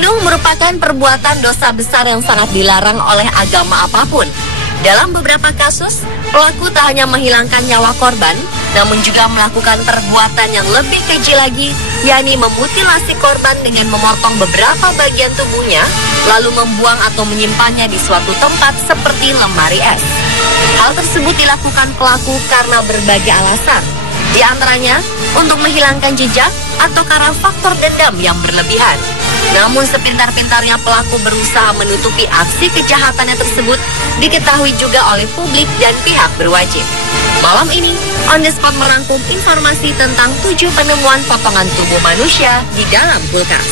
Membunuh merupakan perbuatan dosa besar yang sangat dilarang oleh agama apapun. Dalam beberapa kasus, pelaku tak hanya menghilangkan nyawa korban, namun juga melakukan perbuatan yang lebih keji lagi, yakni memutilasi korban dengan memotong beberapa bagian tubuhnya, lalu membuang atau menyimpannya di suatu tempat seperti lemari es. Hal tersebut dilakukan pelaku karena berbagai alasan, di antaranya untuk menghilangkan jejak atau karena faktor dendam yang berlebihan. Namun sepintar-pintarnya pelaku berusaha menutupi aksi kejahatannya tersebut diketahui juga oleh publik dan pihak berwajib. Malam ini, On The Spot merangkum informasi tentang 7 penemuan potongan tubuh manusia di dalam kulkas.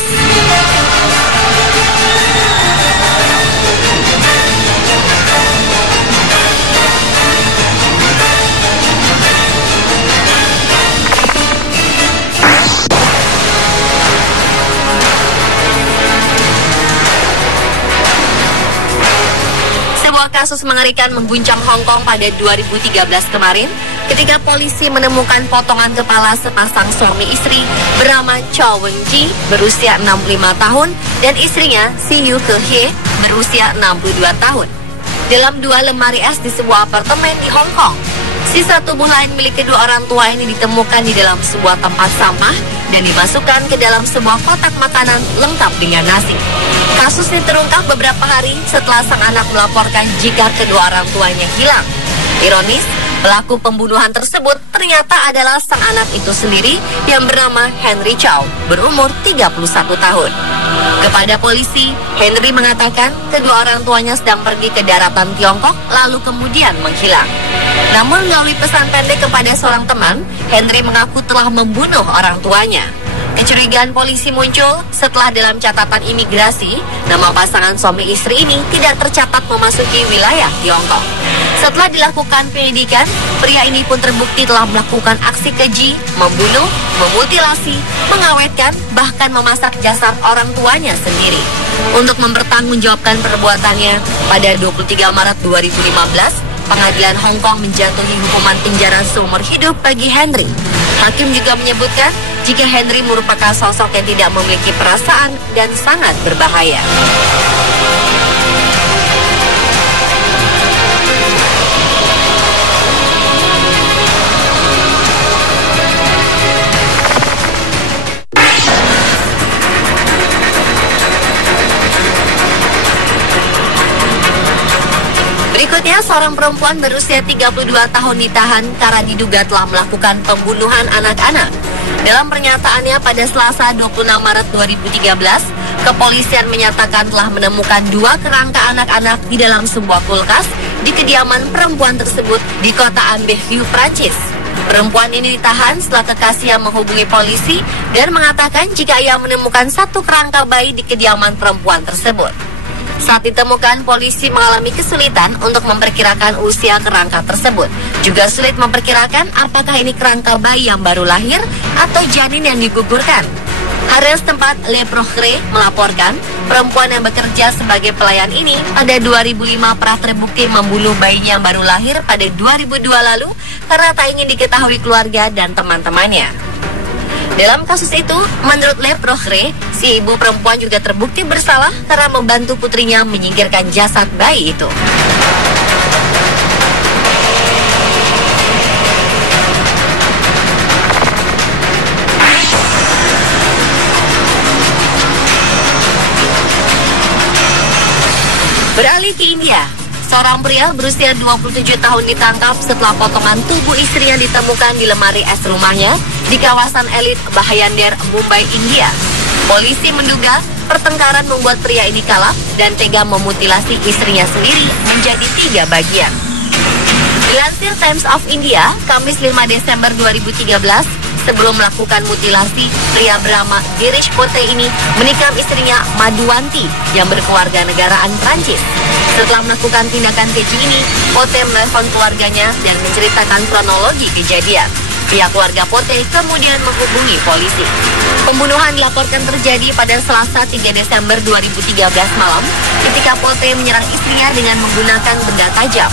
Kasus mengerikan mengguncang Hong Kong pada 2013 kemarin ketika polisi menemukan potongan kepala sepasang suami istri bernama Chow Wen-ji berusia 65 tahun dan istrinya Si Yu Ke-hye berusia 62 tahun dalam 2 lemari es di sebuah apartemen di Hong Kong. Sisa tubuh lain milik kedua orang tua ini ditemukan di dalam sebuah tempat sampah dan dimasukkan ke dalam sebuah kotak makanan lengkap dengan nasi. Kasus ini terungkap beberapa hari setelah sang anak melaporkan jika kedua orang tuanya hilang. Ironis, pelaku pembunuhan tersebut ternyata adalah sang anak itu sendiri yang bernama Henry Chow, berumur 31 tahun. Kepada polisi, Henry mengatakan kedua orang tuanya sedang pergi ke daratan Tiongkok lalu kemudian menghilang. Namun melalui pesan pendek kepada seorang teman, Henry mengaku telah membunuh orang tuanya. Kecurigaan polisi muncul setelah dalam catatan imigrasi, nama pasangan suami istri ini tidak tercatat memasuki wilayah Tiongkok. Setelah dilakukan penyelidikan, pria ini pun terbukti telah melakukan aksi keji, membunuh, memutilasi, mengawetkan, bahkan memasak jasad orang tuanya sendiri. Untuk mempertanggungjawabkan perbuatannya, pada 23 Maret 2015, Pengadilan Hong Kong menjatuhi hukuman penjara seumur hidup bagi Henry. Hakim juga menyebutkan jika Henry merupakan sosok yang tidak memiliki perasaan dan sangat berbahaya. Berikutnya, seorang perempuan berusia 32 tahun ditahan karena diduga telah melakukan pembunuhan anak-anak. Dalam pernyataannya pada Selasa 26 Maret 2013, kepolisian menyatakan telah menemukan 2 kerangka anak-anak di dalam sebuah kulkas di kediaman perempuan tersebut di kota Amberieu, Prancis. Perempuan ini ditahan setelah kekasihnya menghubungi polisi dan mengatakan jika ia menemukan 1 kerangka bayi di kediaman perempuan tersebut. Saat ditemukan, polisi mengalami kesulitan untuk memperkirakan usia kerangka tersebut. Juga sulit memperkirakan apakah ini kerangka bayi yang baru lahir atau janin yang digugurkan. Harian setempat Le Progrès melaporkan perempuan yang bekerja sebagai pelayan ini pada 2005 pernah terbukti membunuh bayinya yang baru lahir pada 2002 lalu karena tak ingin diketahui keluarga dan teman-temannya. Dalam kasus itu, menurut Le Progrès, si ibu perempuan juga terbukti bersalah karena membantu putrinya menyingkirkan jasad bayi itu. Beralih ke India. Seorang pria berusia 27 tahun ditangkap setelah potongan tubuh istrinya ditemukan di lemari es rumahnya di kawasan elit Bhayander, Mumbai, India. Polisi menduga pertengkaran membuat pria ini kalah dan tega memutilasi istrinya sendiri menjadi 3 bagian. Dilansir Times of India, Kamis 5 Desember 2013, sebelum melakukan mutilasi, pria bernama Girish Pote ini menikam istrinya Madhuwanti yang berkeluarga negaraan Prancis. Setelah melakukan tindakan keji ini, Pote menelepon keluarganya dan menceritakan kronologi kejadian. Pihak keluarga Pote kemudian menghubungi polisi. Pembunuhan dilaporkan terjadi pada Selasa 3 Desember 2013 malam ketika Pote menyerang istrinya dengan menggunakan benda tajam.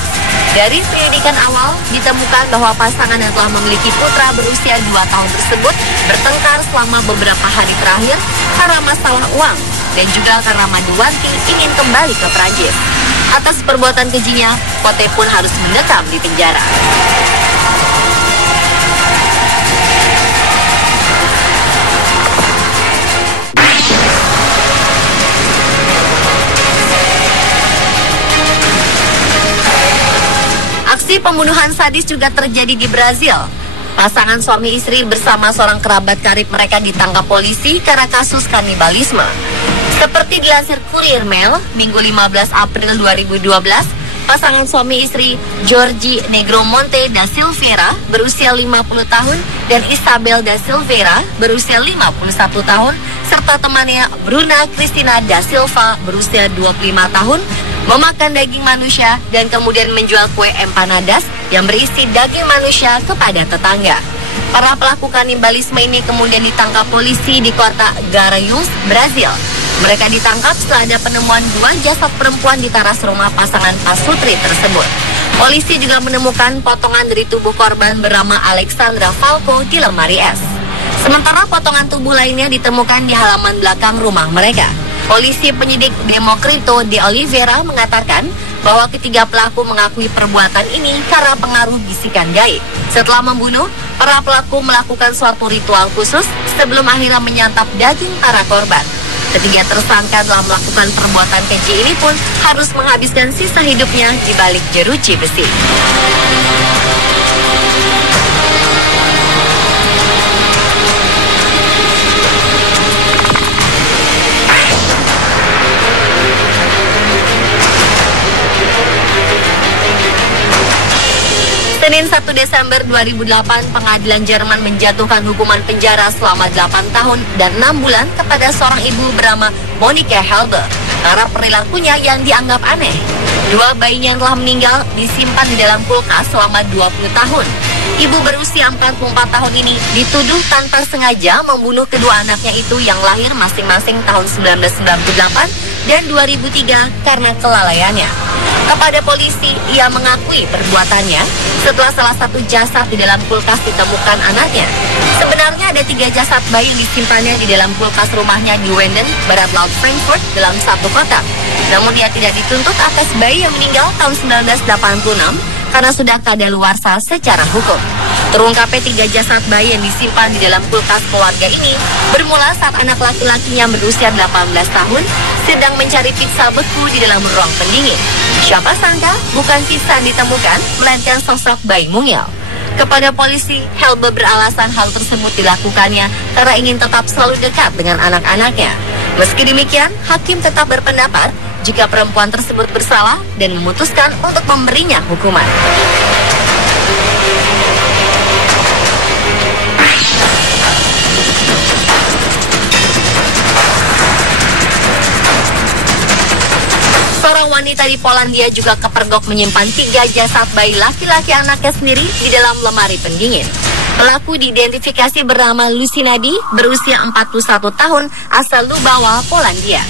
Dari penyelidikan awal, ditemukan bahwa pasangan yang telah memiliki putra berusia 2 tahun tersebut bertengkar selama beberapa hari terakhir karena masalah uang. dan juga karena Maduwanti ingin kembali ke Prancis. Atas perbuatan kejinya, Pote pun harus mendekam di penjara. Aksi pembunuhan sadis juga terjadi di Brazil. Pasangan suami istri bersama seorang kerabat karib mereka ditangkap polisi karena kasus kanibalisme. Seperti dilansir Courier Mail, Minggu 15 April 2012, pasangan suami istri Jorge Negromonte da Silveira berusia 50 tahun dan Isabel da Silveira berusia 51 tahun serta temannya Bruna Cristina da Silva berusia 25 tahun memakan daging manusia dan kemudian menjual kue empanadas yang berisi daging manusia kepada tetangga. Para pelaku kanibalisme ini kemudian ditangkap polisi di kota Garanhuns, Brazil. Mereka ditangkap setelah ada penemuan 2 jasad perempuan di teras rumah pasangan pasutri tersebut. Polisi juga menemukan potongan dari tubuh korban bernama Alexandra Falco di lemari es. Sementara potongan tubuh lainnya ditemukan di halaman belakang rumah mereka. Polisi penyidik Democrito de Oliveira mengatakan bahwa ketiga pelaku mengakui perbuatan ini karena pengaruh bisikan gaib. Setelah membunuh, para pelaku melakukan suatu ritual khusus sebelum akhirnya menyantap daging para korban. Ketiga tersangka dalam melakukan perbuatan keji ini pun harus menghabiskan sisa hidupnya di balik jeruji besi. Senin 1 Desember 2008, pengadilan Jerman menjatuhkan hukuman penjara selama 8 tahun dan 6 bulan kepada seorang ibu bernama Monika Helber karena perilakunya yang dianggap aneh. 2 bayinya yang telah meninggal disimpan di dalam kulkas selama 20 tahun. Ibu berusia 44 tahun ini dituduh tanpa sengaja membunuh kedua anaknya itu yang lahir masing-masing tahun 1998 dan 2003 karena kelalaiannya. Kepada polisi, ia mengakui perbuatannya setelah salah satu jasad di dalam kulkas ditemukan anaknya. Sebenarnya ada 3 jasad bayi yang disimpannya di dalam kulkas rumahnya di Wenden, barat laut Frankfurt dalam satu kotak. Namun ia tidak dituntut atas bayi yang meninggal tahun 1986 karena sudah kadaluarsa secara hukum. Terungkapnya 3 jasad bayi yang disimpan di dalam kulkas keluarga ini bermula saat anak laki-lakinya berusia 18 tahun sedang mencari pizza beku di dalam ruang pendingin. Siapa sangka bukan pizza ditemukan, melainkan sosok bayi mungil. Kepada polisi, Helbe beralasan hal tersebut dilakukannya karena ingin tetap selalu dekat dengan anak-anaknya. Meski demikian, hakim tetap berpendapat jika perempuan tersebut bersalah dan memutuskan untuk memberinya hukuman. Seorang wanita di Polandia juga kepergok menyimpan 3 jasad bayi laki-laki anaknya sendiri di dalam lemari pendingin. Pelaku diidentifikasi bernama Lucinadi, berusia 41 tahun, asal Lubawa, Polandia.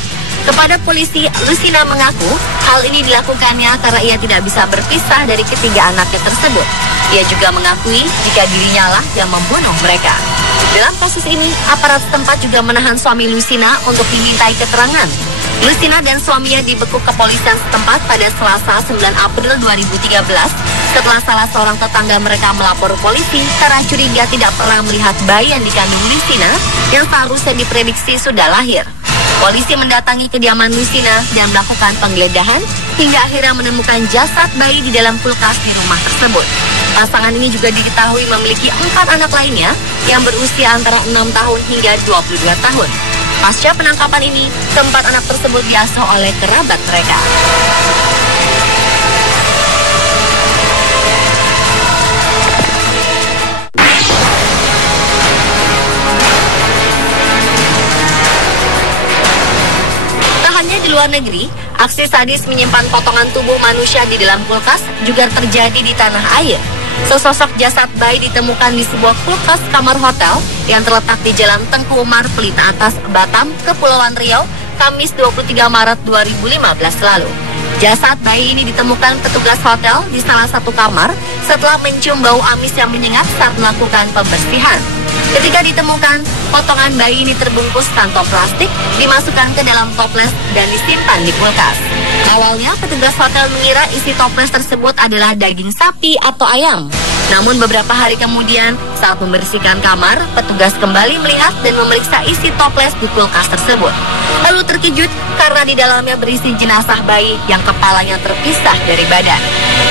Kepada polisi, Lucina mengaku hal ini dilakukannya karena ia tidak bisa berpisah dari ketiga anaknya tersebut. Ia juga mengakui jika dirinya lah yang membunuh mereka. Dalam kasus ini, aparat setempat juga menahan suami Lucina untuk dimintai keterangan. Lucina dan suaminya dibekuk kepolisian setempat pada Selasa 9 April 2013 setelah salah seorang tetangga mereka melapor polisi karena curiga tidak pernah melihat bayi yang dikandung Lucina yang seharusnya diprediksi sudah lahir. Polisi mendatangi kediaman Lucina dan melakukan penggeledahan hingga akhirnya menemukan jasad bayi di dalam kulkas di rumah tersebut. Pasangan ini juga diketahui memiliki 4 anak lainnya yang berusia antara 6 tahun hingga 22 tahun. Pasca penangkapan ini, keempat anak tersebut diasuh oleh kerabat mereka. Tak hanya di luar negeri, aksi sadis menyimpan potongan tubuh manusia di dalam kulkas juga terjadi di tanah air. Sesosok jasad bayi ditemukan di sebuah kulkas kamar hotel yang terletak di Jalan Tengku Umar, Pelita Atas, Batam, Kepulauan Riau, Kamis 23 Maret 2015 lalu. Jasad bayi ini ditemukan petugas hotel di salah satu kamar setelah mencium bau amis yang menyengat saat melakukan pembersihan. Ketika ditemukan, potongan bayi ini terbungkus kantong plastik, dimasukkan ke dalam toples dan disimpan di kulkas. Awalnya, petugas hotel mengira isi toples tersebut adalah daging sapi atau ayam. Namun beberapa hari kemudian, saat membersihkan kamar, petugas kembali melihat dan memeriksa isi toples di kulkas tersebut. Lalu terkejut karena di dalamnya berisi jenazah bayi yang kepalanya terpisah dari badan.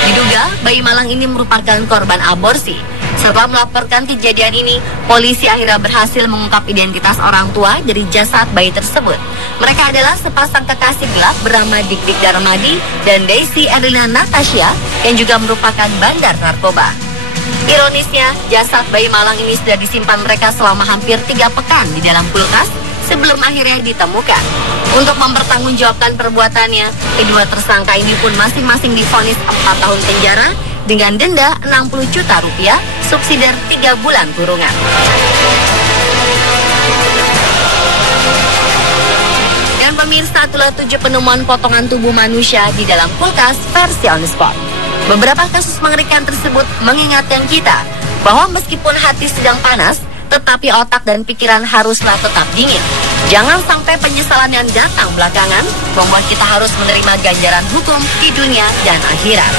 Diduga, bayi malang ini merupakan korban aborsi. Setelah melaporkan kejadian ini, polisi akhirnya berhasil mengungkap identitas orang tua dari jasad bayi tersebut. Mereka adalah sepasang kekasih gelap bernama Dik-Dik Darmadi dan Daisy Erlina Natasha yang juga merupakan bandar narkoba. Ironisnya, jasad bayi malang ini sudah disimpan mereka selama hampir 3 pekan di dalam kulkas sebelum akhirnya ditemukan. Untuk mempertanggungjawabkan perbuatannya, kedua tersangka ini pun masing-masing divonis 4 tahun penjara dengan denda 60 juta rupiah, subsidi 3 bulan kurungan. Dan pemirsa, itulah 7 penemuan potongan tubuh manusia di dalam kulkas versi On The Spot. Beberapa kasus mengerikan tersebut mengingatkan kita bahwa meskipun hati sedang panas, tetapi otak dan pikiran haruslah tetap dingin. Jangan sampai penyesalan yang datang belakangan membuat kita harus menerima ganjaran hukum di dunia dan akhirat.